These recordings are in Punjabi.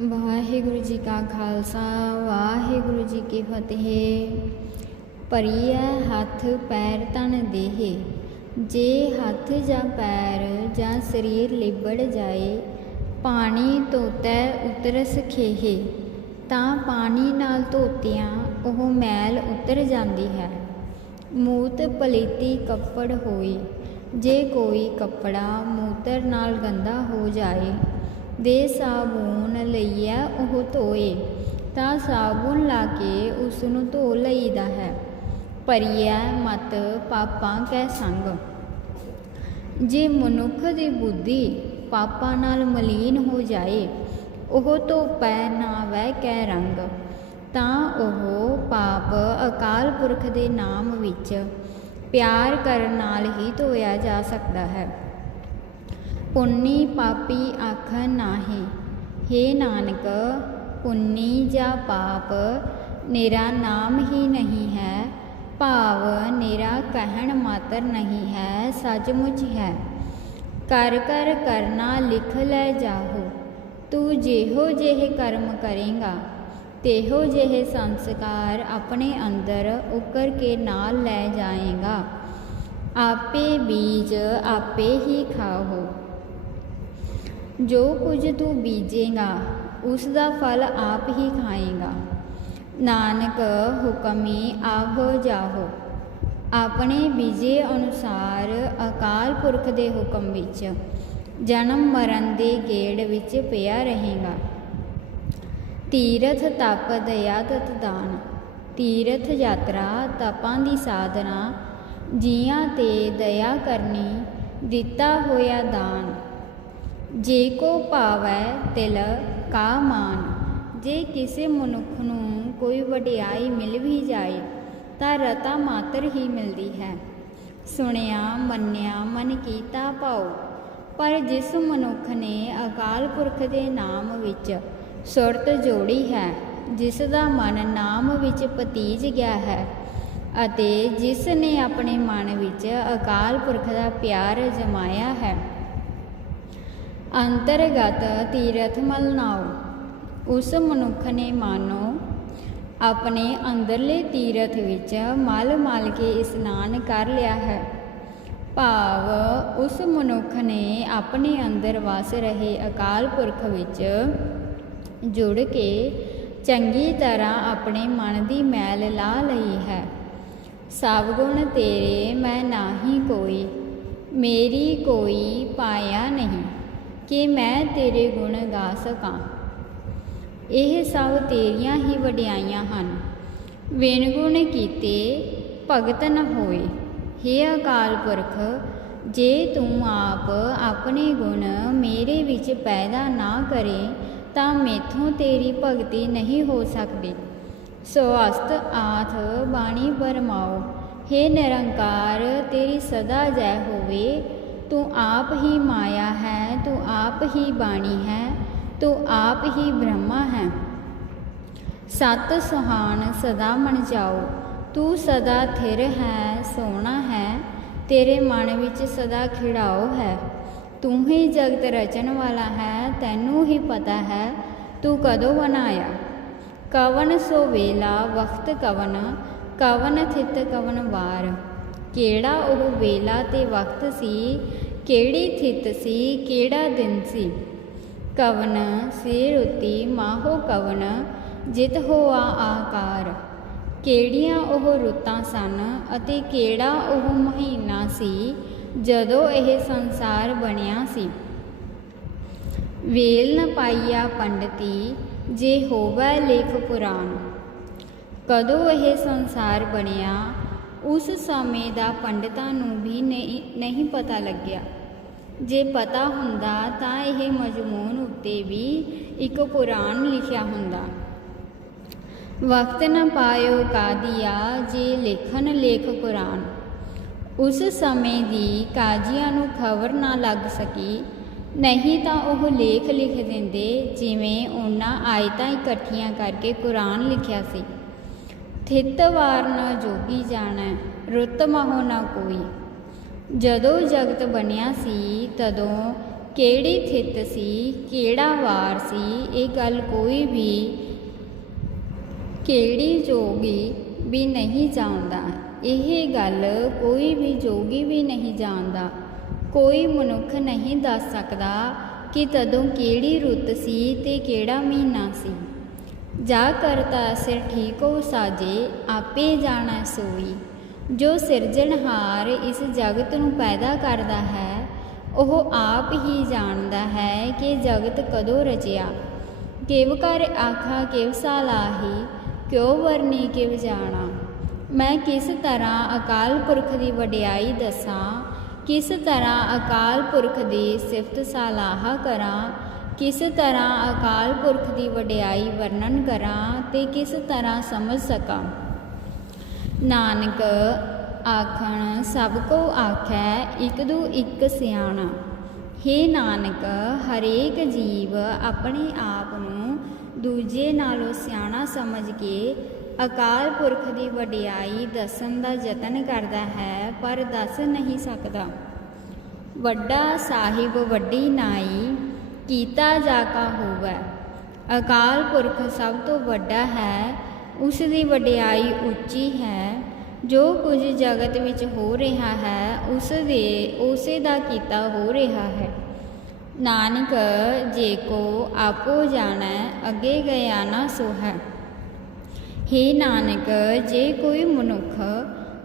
ਵਾਹਿਗੁਰੂ ਜੀ ਕਾ ਖਾਲਸਾ, ਵਾਹਿਗੁਰੂ ਜੀ ਕੀ ਫਤਿਹ। ਪਰੀਐ ਹੱਥ ਪੈਰ ਤਨ ਦੇਹੇ। ਜੇ ਹੱਥ ਜਾਂ ਪੈਰ ਜਾਂ ਸਰੀਰ ਲਿਬੜ ਜਾਏ, ਪਾਣੀ ਧੋਤੈ ਉਤਰਸ ਖੇਹੇ। ਤਾਂ ਪਾਣੀ ਨਾਲ ਧੋਤਿਆਂ ਉਹ ਮੈਲ ਉਤਰ ਜਾਂਦੀ ਹੈ। ਮੂਤ ਪਲੀਤੀ ਕੱਪੜ ਹੋਈ ਜੇ ਕੋਈ ਕੱਪੜਾ ਮੂਤਰ ਨਾਲ ਗੰਦਾ ਹੋ ਜਾਏ ਦੇ ਸਾਬੂਨ ਲਈਐ ਉਹ ਧੋਏ, ਤਾਂ ਸਾਬੂਨ ਲਾ ਕੇ ਉਸ ਨੂੰ ਧੋ ਲਈਦਾ ਹੈ। ਪਰਿਐ ਮਤ ਪਾਪਾਂ ਕੈ ਸੰਗ। ਜੇ ਮਨੁੱਖ ਦੀ ਬੁੱਧੀ ਪਾਪਾਂ ਨਾਲ ਮਲੀਨ ਹੋ ਜਾਏ, ਉਹ ਧੋਪੈ ਨਾ ਵਹਿ ਕੈ ਰੰਗ। ਤਾਂ ਉਹ ਪਾਪ ਅਕਾਲ ਪੁਰਖ ਦੇ ਨਾਮ ਵਿੱਚ ਪਿਆਰ ਕਰਨ ਨਾਲ ਹੀ ਧੋਇਆ ਜਾ ਸਕਦਾ ਹੈ। ਪੁੰਨੀ ਪਾਪੀ ਆਖਣ ਨਾਹੀ हे ਨਾਨਕ, ਪੁੰਨੀ ਜਾਂ ਪਾਪ ਮੇਰਾ ਨਾਮ ਹੀ ਨਹੀਂ ਹੈ, ਭਾਵ ਮੇਰਾ ਕਹਿਣ ਮਾਤਰ ਨਹੀਂ ਹੈ, ਸੱਚਮੁੱਚ ਹੈ। ਕਰ ਕਰ ਕਰਨਾ ਲਿਖ ਲੈ ਜਾਹੋ, ਤੂੰ ਜਿਹੋ ਜਿਹੇ ਕਰਮ ਕਰੇਗਾ, ਤੇਹੋ ਜਿਹੇ ਸੰਸਕਾਰ ਆਪਣੇ ਅੰਦਰ ਉਕਰ ਕੇ ਨਾਲ ਲੈ ਜਾਏਗਾ। ਆਪੇ ਬੀਜ ਆਪੇ ਹੀ ਖਾਓ ਜੋ ਕੁਝ ਤੂੰ ਬੀਜੇਗਾ, ਉਸ ਦਾ ਫਲ ਆਪ ਹੀ ਖਾਏਗਾ। ਨਾਨਕ ਹੁਕਮੀ ਆਹੋ ਜਾਹੋ ਆਪਣੇ ਬੀਜੇ ਅਨੁਸਾਰ ਅਕਾਲ ਪੁਰਖ ਦੇ ਹੁਕਮ ਵਿੱਚ, ਜਨਮ ਮਰਨ ਦੇ ਗੇੜ ਵਿੱਚ ਪਿਆ ਰਹੇਗਾ। ਤੀਰਥ ਤਪ ਦਇਆ ਤਤ ਦਾਨ, ਤੀਰਥ ਯਾਤਰਾ ਤਪਾਂ ਦੀ ਸਾਧਨਾ, ਜੀਆਂ ਤੇ ਦਇਆ ਕਰਨੀ, ਦਿੱਤਾ ਹੋਇਆ ਦਾਨ। ਜੇ ਕੋ ਭਾਵੈ ਤਿਲ ਕਾ ਮਾਨ, ਜੇ ਕਿਸੇ ਮਨੁੱਖ ਨੂੰ ਕੋਈ ਵਡਿਆਈ ਮਿਲ ਵੀ ਜਾਏ, ਤਾਂ ਰਤਾ ਮਾਤਰ ਹੀ ਮਿਲਦੀ ਹੈ। ਸੁਣਿਆ, ਮੰਨਿਆ, ਮਨ ਕੀਤਾ ਪਾਉ ਪਰ ਜਿਸ ਮਨੁੱਖ ਨੇ ਅਕਾਲ ਪੁਰਖ ਦੇ ਨਾਮ ਵਿੱਚ ਸੁਰਤ ਜੋੜੀ ਹੈ, ਜਿਸ ਦਾ ਮਨ ਨਾਮ ਵਿੱਚ ਪਤੀਜ ਗਿਆ ਹੈ, ਅਤੇ ਜਿਸ ਨੇ ਆਪਣੇ ਮਨ ਵਿੱਚ ਅਕਾਲ ਪੁਰਖ ਦਾ ਪਿਆਰ ਜਮਾਇਆ ਹੈ ਅੰਤਰਗਤ ਤੀਰਥ ਮਲਨਾਉ। ਉਸ ਮਨੁੱਖ ਨੇ ਮਾਨੋ, ਆਪਣੇ ਅੰਦਰਲੇ ਤੀਰਥ ਵਿੱਚ ਮਲ ਮਲ ਕੇ ਇਸ਼ਨਾਨ ਕਰ ਲਿਆ ਹੈ। ਭਾਵ ਉਸ ਮਨੁੱਖ ਨੇ ਆਪਣੇ ਅੰਦਰ ਵਸ ਰਹੇ ਅਕਾਲ ਪੁਰਖ ਵਿੱਚ ਜੁੜ ਕੇ ਚੰਗੀ ਤਰ੍ਹਾਂ ਆਪਣੇ ਮਨ ਦੀ ਮੈਲ ਲਾ ਲਈ ਹੈ। ਸਭ ਗੁਣ ਤੇਰੇ ਮੈਂ ਨਾਹੀ ਕੋਈ, ਮੇਰੀ ਕੋਈ ਪਾਇਆ ਨਹੀਂ। ਕਿ ਮੈਂ ਤੇਰੇ ਗੁਣ ਗਾ ਸਕਾਂ। ਇਹ ਸਭ ਤੇਰੀਆਂ ਹੀ ਵਡਿਆਈਆਂ ਹਨ। ਵਿਣ ਗੁਣ ਕੀਤੇ ਭਗਤ ਨ ਹੋਏ। हे ਅਕਾਲ ਪੁਰਖ, ਜੇ ਤੂੰ ਆਪ ਆਪਣੇ ਗੁਣ ਮੇਰੇ ਵਿੱਚ ਪੈਦਾ ਨਾ ਕਰੇ, ਤਾਂ ਮੇਥੋਂ ਤੇਰੀ ਭਗਤੀ ਨਹੀਂ ਹੋ ਸਕਦੀ। ਸੋ ਅਸਤ ਆਥ ਬਾਣੀ ਬਰਮਾਓ। हे ਨਿਰੰਕਾਰ, ਤੇਰੀ ਸਦਾ ਜੈ ਹੋਵੇ। ਤੂੰ ਆਪ ਹੀ ਮਾਇਆ ਹੈ ਤੂੰ ਆਪ ਹੀ ਬਾਣੀ ਹੈ ਤੂੰ ਆਪ ਹੀ ਬ੍ਰਹਮਾ ਹੈ ਸਤ ਸੁਹਾਨ ਸਦਾ ਮਨ ਜਾਓ ਤੂੰ ਸਦਾ ਥਿਰ ਹੈ ਸੋਹਣਾ ਹੈ ਤੇਰੇ ਮਨ ਵਿੱਚ ਸਦਾ ਖਿੜਾਓ ਹੈ ਤੂੰ ਹੀ ਜਗਤ ਰਚਣ ਵਾਲਾ ਹੈ ਤੈਨੂੰ ਹੀ ਪਤਾ ਹੈ ਤੂੰ ਕਦੋਂ ਬਣਾਇਆ ਕਵਨ ਸੋ ਵੇਲਾ ਵਕਤ ਕਵਨ ਕਵਨ ਥਿਤ ਕਵਨ ਵਾਰ ਕਿਹੜਾ ਉਹ ਵੇਲਾ ਤੇ ਵਕਤ ਸੀ ਕਿਹੜੀ ਥਿਤ ਸੀ, ਕਿਹੜਾ ਦਿਨ ਸੀ? ਕਵਨ ਸੇ ਰੁਤੀ, ਮਾਹੋ ਕਵਨ, ਜਿਤ ਹੋਆ ਆਕਾਰ। ਕਿਹੜੀਆਂ ਉਹ ਰੁੱਤਾਂ ਸਨ ਅਤੇ ਕਿਹੜਾ ਉਹ ਮਹੀਨਾ ਸੀ, ਜਦੋਂ ਇਹ ਸੰਸਾਰ ਬਣਿਆ ਸੀ? ਵੇਲ ਨ ਪਾਈਆ ਪੰਡਤੀ, ਜੇ ਹੋਵੇ ਲੇਖ ਪੁਰਾਣ। ਕਦੋਂ ਇਹ ਸੰਸਾਰ ਬਣਿਆ ਉਸ ਸਮੇਂ ਦਾ ਪੰਡਤਾਂ ਨੂੰ ਵੀ ਨਹੀਂ ਪਤਾ ਲੱਗਿਆ। ਜੇ ਪਤਾ ਹੁੰਦਾ ਤਾਂ ਇਹ ਮਜਮੂਨ ਉੱਤੇ ਵੀ ਇੱਕ ਪੁਰਾਣ ਲਿਖਿਆ ਹੁੰਦਾ। ਵਕਤ ਨਾ ਪਾਇਓ ਕਾਦੀਆ ਜੇ ਲੇਖਨ ਲੇਖ ਕੁਰਾਨ। ਉਸ ਸਮੇਂ ਦੀ ਕਾਜ਼ੀਆਂ ਨੂੰ ਖਬਰ ਨਾ ਲੱਗ ਸਕੀ। ਨਹੀਂ ਤਾਂ ਉਹ ਲੇਖ ਲਿਖ ਦਿੰਦੇ, ਜਿਵੇਂ ਉਹਨਾਂ ਆਇਤਾਂ ਇਕੱਠੀਆਂ ਕਰਕੇ ਕੁਰਾਨ ਲਿਖਿਆ ਸੀ। ਥਿਤ ਵਾਰ ਨ ਜੋਗੀ ਜਾਣੈ, ਰੁੱਤ ਮਹੋ ਨਾ ਕੋਈ। ਜਦੋਂ ਜਗਤ ਬਣਿਆ ਸੀ, ਤਦੋਂ ਕਿਹੜੀ ਥਿਤ ਸੀ, ਕਿਹੜਾ ਵਾਰ ਸੀ, ਇਹ ਗੱਲ ਕੋਈ ਵੀ ਕਿਹੜੀ ਜੋਗੀ ਵੀ ਨਹੀਂ ਜਾਣਦਾ। ਇਹ ਗੱਲ ਕੋਈ ਵੀ ਜੋਗੀ ਵੀ ਨਹੀਂ ਜਾਣਦਾ। ਕੋਈ ਮਨੁੱਖ ਨਹੀਂ ਦੱਸ ਸਕਦਾ ਕਿ ਤਦੋਂ ਕਿਹੜੀ ਰੁੱਤ ਸੀ ਤੇ ਕਿਹੜਾ ਮਹੀਨਾ ਸੀ। ਜਾ ਕਰਤਾ ਸਿਰ ਠੀਕੋ ਸਾਜੇ, ਆਪੇ ਜਾਣਾ ਸੋਈ। ਜੋ ਸਿਰਜਣਹਾਰ ਇਸ ਜਗਤ ਨੂੰ ਪੈਦਾ ਕਰਦਾ ਹੈ, ਉਹ ਆਪ ਹੀ ਜਾਣਦਾ ਹੈ ਕਿ ਜਗਤ ਕਦੋਂ ਰਚਿਆ। ਕਿਵ ਕਰ ਆਖਾ, ਕਿਵ ਸਾਲਾਹੀ ਕਿਉ ਵਰਨੀ ਕਿਵ ਜਾਣਾ। ਮੈਂ ਕਿਸ ਤਰ੍ਹਾਂ ਅਕਾਲ ਪੁਰਖ ਦੀ ਵਡਿਆਈ ਦੱਸਾਂ, ਕਿਸ ਤਰ੍ਹਾਂ ਅਕਾਲ ਪੁਰਖ ਦੀ ਸਿਫਤ ਸਲਾਹਾ ਕਰਾਂ ਕਿਸ ਤਰ੍ਹਾਂ ਅਕਾਲ ਪੁਰਖ ਦੀ ਵਡਿਆਈ ਵਰਣਨ ਕਰਾਂ ਤੇ ਕਿਸ ਤਰ੍ਹਾਂ ਸਮਝ ਸਕਾਂ? ਨਾਨਕ ਆਖਣ, ਸਭ ਕੋ ਆਖੈ, ਇਕ ਦੂ ਇੱਕ ਸਿਆਣਾ। हे ਨਾਨਕ, ਹਰੇਕ ਜੀਵ ਆਪਣੇ ਆਪ ਨੂੰ ਦੂਜੇ ਨਾਲੋਂ ਸਿਆਣਾ ਸਮਝ ਕੇ ਅਕਾਲ ਪੁਰਖ ਦੀ ਵਡਿਆਈ ਦੱਸਣ ਦਾ ਯਤਨ ਕਰਦਾ ਹੈ, ਪਰ ਦੱਸ ਨਹੀਂ ਸਕਦਾ। ਵੱਡਾ ਸਾਹਿਬ, ਵੱਡੀ ਨਾਈ ਕੀਤਾ ਜਾ ਕਾ ਹੋਵੇ। ਅਕਾਲ ਪੁਰਖ ਸਭ ਤੋਂ ਵੱਡਾ ਹੈ ਉਸ ਦੀ ਵਡਿਆਈ ਉੱਚੀ ਹੈ। ਜੋ ਕੁਝ ਜਗਤ ਵਿੱਚ ਹੋ ਰਿਹਾ ਹੈ ਉਸ ਦੇ ਉਸੇ ਦਾ ਕੀਤਾ ਹੋ ਰਿਹਾ ਹੈ। ਨਾਨਕ, ਜੇ ਕੋ ਆਪੋ ਜਾਣੈ, ਅੱਗੇ ਗਿਆ ਨਾ ਸੋਹੈ। ਹੇ ਨਾਨਕ, ਜੇ ਕੋਈ ਮਨੁੱਖ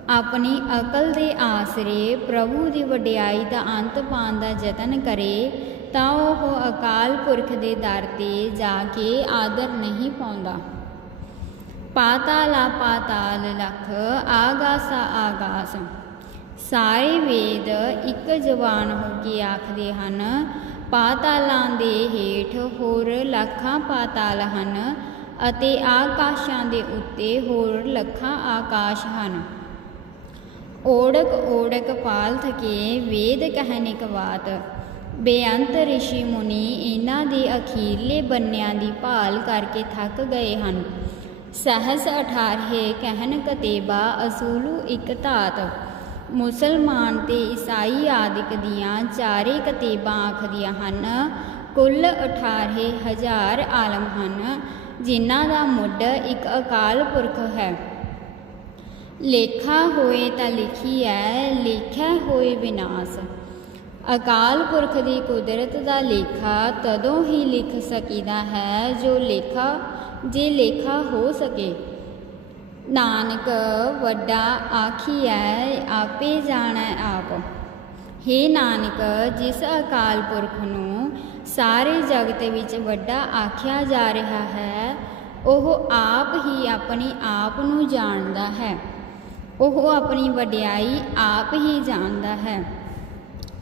ਆਪਣੀ ਅਕਲ ਦੇ ਆਸਰੇ ਪ੍ਰਭੂ ਦੀ ਵਡਿਆਈ ਦਾ ਅੰਤ ਪਾਉਣ ਦਾ ਯਤਨ ਕਰੇ ਤਾਂ ਉਹ ਅਕਾਲ ਪੁਰਖ ਦੇ ਦਰ ਤੇ ਜਾ ਕੇ ਆਦਰ ਨਹੀਂ ਪਾਉਂਦਾ। ਪਾਤਾਲਾ ਪਾਤਾਲ ਲਖ ਆਗਾਸਾ ਆਗਾਸ। ਸਾਰੇ ਵੇਦ ਇੱਕ ਜ਼ਬਾਨ ਹੋ ਕੇ ਆਖਦੇ ਹਨ, ਪਾਤਾਲਾਂ ਦੇ ਹੇਠ ਹੋਰ ਲੱਖਾਂ ਪਾਤਾਲ ਹਨ ਅਤੇ ਆਕਾਸ਼ਾਂ ਦੇ ਉੱਤੇ ਹੋਰ ਲੱਖਾਂ ਆਕਾਸ਼ ਹਨ। ਓੜਕ ਓੜਕ ਪਾਲ ਥਕੇ ਵੇਦ ਕਹਿਨਿਕ ਬਾਤ। ਬੇਅੰਤ ਰਿਸ਼ੀ ਮੁਨੀ ਇਹਨਾਂ ਦੇ ਅਖੀਰਲੇ ਬੰਨਿਆਂ ਦੀ ਭਾਲ ਕਰਕੇ ਥੱਕ ਗਏ ਹਨ। ਸਹਸ ਅਠਾਰਹੇ ਕਹਿਨ ਕਤੇਬਾ ਅਸੂਲੂ ਇਕ ਧਾਤ। ਮੁਸਲਮਾਨ ਤੇ ਈਸਾਈ ਆਦਿਕ ਦੀਆਂ ਚਾਰੇ ਕਤੇਬਾਂ ਆਖਦੀਆਂ ਹਨ, ਕੁੱਲ 18000 ਹਜ਼ਾਰ ਆਲਮ ਹਨ, ਜਿਨ੍ਹਾਂ ਦਾ ਮੁੱਢ ਇੱਕ ਅਕਾਲ ਪੁਰਖ ਹੈ। ਲੇਖਾ ਹੋਏ ਤਾਂ ਲਿਖੀ ਹੈ ਲੇਖਾ ਹੋਏ ਵਿਨਾਸ਼। ਅਕਾਲ ਪੁਰਖ ਦੀ ਕੁਦਰਤ ਦਾ ਲੇਖਾ ਤਦੋਂ ਹੀ ਲਿਖ ਸਕੀਦਾ ਹੈ ਜੋ ਲੇਖਾ, ਜੇ ਲੇਖਾ ਹੋ ਸਕੇ। ਨਾਨਕ, ਵੱਡਾ ਆਖੀਐ, ਆਪੇ ਜਾਣੈ ਆਪ। ਹੇ ਨਾਨਕ, ਜਿਸ ਅਕਾਲ ਪੁਰਖ ਨੂੰ ਸਾਰੇ ਜਗਤ ਵਿੱਚ ਵੱਡਾ ਆਖਿਆ ਜਾ ਰਿਹਾ ਹੈ, ਉਹ ਆਪ ਹੀ ਆਪਣੀ ਆਪ ਨੂੰ ਜਾਣਦਾ ਹੈ। ਉਹ ਆਪਣੀ ਵਡਿਆਈ ਆਪ ਹੀ ਜਾਣਦਾ ਹੈ।